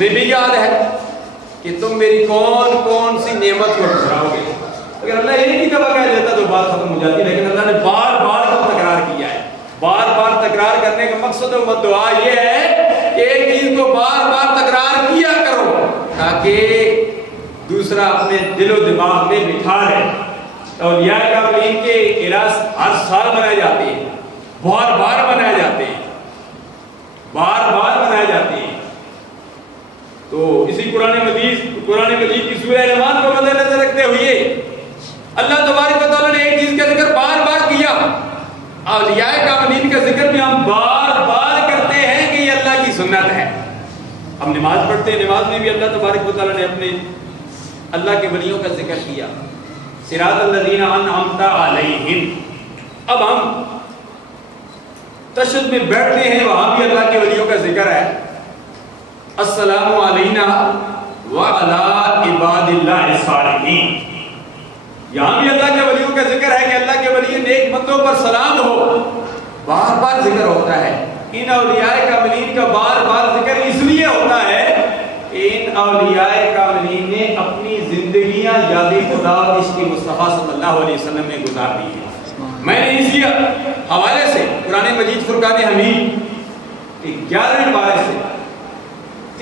انہیں بھی یاد ہے کہ تم میری کون کون سی نعمت کو ٹھہراؤ گے. اگر اللہ ایک ہی دفعہ کہہ دیتا تو بات ختم ہو جاتی، لیکن اللہ نے بار بار کو تکرار کیا ہے. بار بار تکرار کرنے کا مقصد و دعا یہ ہے کہ ایک چیز کو بار بار تکرار کیا کرو تاکہ دوسرا اپنے دل و دماغ میں بٹھا رہے. اولیاء کاملین کے اعراض ہر سال منائے جاتے ہیں، بار بار منائے جاتے ہیں، بار بار منائے جاتے ہیں. تو اسی قرآن مجید کی سورہ رحمان کو مد نظر رکھتے ہوئے اللہ تبارک و تعالیٰ نے ایک چیز کا ذکر بار بار کیا. اولیاء کاملین کا ذکر بھی ہم بار بار کرتے ہیں کہ یہ اللہ کی سنت ہے. ہم نماز پڑھتے ہیں، نماز میں بھی اللہ تبارک و تعالیٰ نے اپنے اللہ کے ولیوں کا ذکر کیا، صراط الذین انعمت علیہم. اب ہم تشہد میں بیٹھتے ہیں، وہاں بھی اللہ کے ولیوں کا ذکر ہے. السلام علینا وعلی عباد اللہ الصالحین. یہاں بھی اللہ کے ولیوں کا ذکر ہے کہ اللہ کے ولی نیک بندوں پر سلام ہو. بار بار ذکر ہوتا ہے. ان اولیاء کاملین کا بار بار ذکر اس لیے ہوتا ہے کہ ان اولیاء کاملین نے اپنی زندگیاں یاد خدا اور عشق مصطفیٰ صلی اللہ علیہ وسلم میں گزار دی ہیں. میں نے اسی حوالے سے قرآن مجید فرقان حمید 11ویں پارے سے